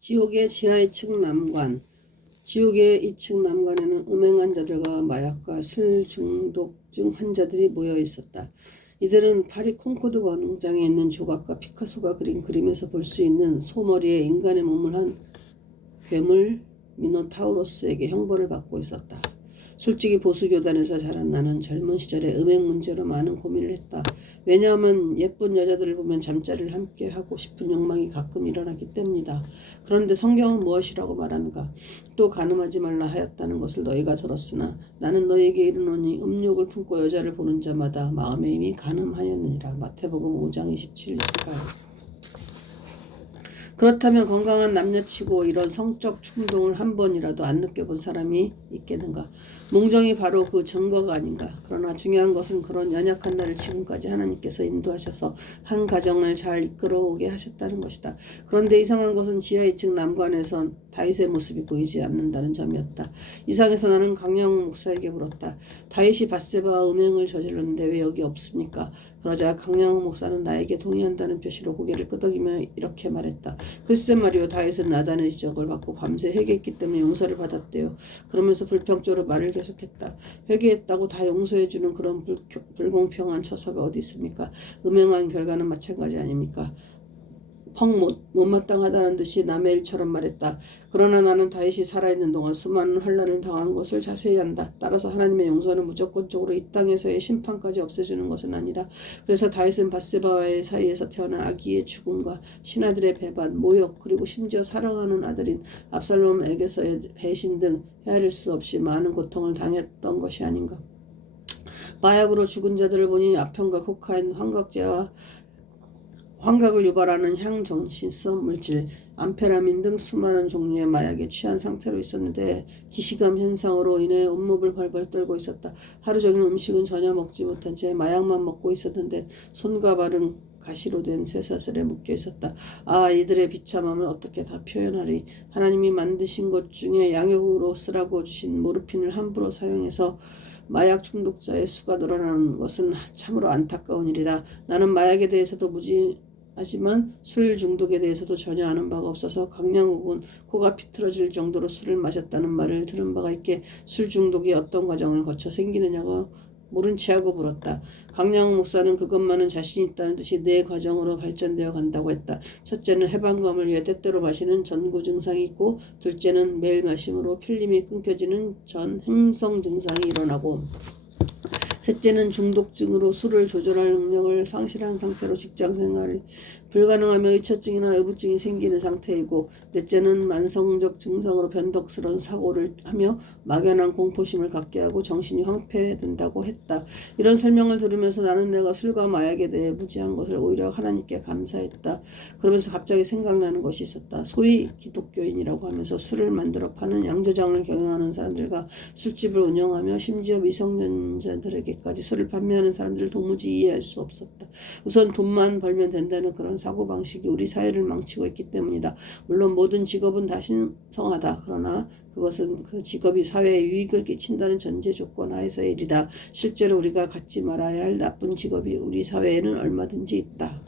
지옥의 지하 2층 남관. 지옥의 2층 남관에는 음행한 자들과 마약과 술 중독증 환자들이 모여 있었다. 이들은 파리 콩코드 광장에 있는 조각가 피카소가 그린 그림에서 볼 수 있는 소머리에 인간의 몸을 한 괴물 미노타우로스에게 형벌을 받고 있었다. 솔직히 보수교단에서 자란 나는 젊은 시절에 음행 문제로 많은 고민을 했다. 왜냐하면 예쁜 여자들을 보면 잠자리를 함께 하고 싶은 욕망이 가끔 일어나기 때문이다. 그런데 성경은 무엇이라고 말하는가? 또 간음하지 말라 하였다는 것을 너희가 들었으나 나는 너희에게 이르노니 음욕을 품고 여자를 보는 자마다 마음에 이미 간음하였느니라. 마태복음 5장 27, 28. 그렇다면 건강한 남녀치고 이런 성적 충동을 한 번이라도 안 느껴본 사람이 있겠는가? 몽정이 바로 그 증거가 아닌가? 그러나 중요한 것은 그런 연약한 나를 지금까지 하나님께서 인도하셔서 한 가정을 잘 이끌어오게 하셨다는 것이다. 그런데 이상한 것은 지하 2층 남관에선 다윗의 모습이 보이지 않는다는 점이었다. 이상해서 나는 강영욱 목사에게 물었다. 다윗이 밧세바와 음행을 저질렀는데 왜 여기 없습니까? 그러자 강영욱 목사는 나에게 동의한다는 표시로 고개를 끄덕이며 이렇게 말했다. 글쎄 말이오, 다윗은 나단의 지적을 받고 밤새 회개했기 때문에 용서를 받았대요. 그러면서 불평적으로 말을 계속했다. 회개했다고 다 용서해주는 그런 불공평한 처사가 어디 있습니까? 음행한 결과는 마찬가지 아닙니까? 못마땅하다는 듯이 남의 일처럼 말했다. 그러나 나는 다윗이 살아있는 동안 수많은 환난을 당한 것을 자세히 안다. 따라서 하나님의 용서는 무조건적으로 이 땅에서의 심판까지 없애주는 것은 아니라, 그래서 다윗은 밧세바와의 사이에서 태어난 아기의 죽음과 신하들의 배반, 모욕, 그리고 심지어 사랑하는 아들인 압살롬에게서의 배신 등 헤아릴 수 없이 많은 고통을 당했던 것이 아닌가. 마약으로 죽은 자들을 보니 아편과 코카인, 환각을 유발하는 향정신성 물질, 암페라민 등 수많은 종류의 마약에 취한 상태로 있었는데 기시감 현상으로 인해 온몸을 벌벌 떨고 있었다. 하루 종일 음식은 전혀 먹지 못한 채 마약만 먹고 있었는데 손과 발은 가시로 된 쇠사슬에 묶여 있었다. 아, 이들의 비참함을 어떻게 다 표현하리. 하나님이 만드신 것 중에 양육으로 쓰라고 주신 모르핀을 함부로 사용해서 마약 중독자의 수가 늘어나는 것은 참으로 안타까운 일이다. 나는 마약에 대해서도 하지만 술 중독에 대해서도 전혀 아는 바가 없어서 강량욱은 코가 비틀어질 정도로 술을 마셨다는 말을 들은 바가 있게 술 중독이 어떤 과정을 거쳐 생기느냐고 모른 체하고 물었다. 강량욱 목사는 그것만은 자신 있다는 듯이 네 과정으로 발전되어 간다고 했다. 첫째는 해방감을 위해 때때로 마시는 전구 증상이 있고, 둘째는 매일 마심으로 필름이 끊겨지는 전행성 증상이 일어나고, 셋째는 중독증으로 술을 조절할 능력을 상실한 상태로 직장생활이 불가능하며 의처증이나 의부증이 생기는 상태이고, 넷째는 만성적 증상으로 변덕스러운 사고를 하며 막연한 공포심을 갖게 하고 정신이 황폐해진다고 했다. 이런 설명을 들으면서 나는 내가 술과 마약에 대해 무지한 것을 오히려 하나님께 감사했다. 그러면서 갑자기 생각나는 것이 있었다. 소위 기독교인이라고 하면서 술을 만들어 파는 양조장을 경영하는 사람들과 술집을 운영하며 심지어 미성년자들에게까지 술을 판매하는 사람들을 도무지 이해할 수 없었다. 우선 돈만 벌면 된다는 그런 사고방식이 우리 사회를 망치고 있기 때문이다. 물론 모든 직업은 다 신성하다. 그러나 그것은 그 직업이 사회에 유익을 끼친다는 전제 조건 하에서의 일이다. 실제로 우리가 갖지 말아야 할 나쁜 직업이 우리 사회에는 얼마든지 있다.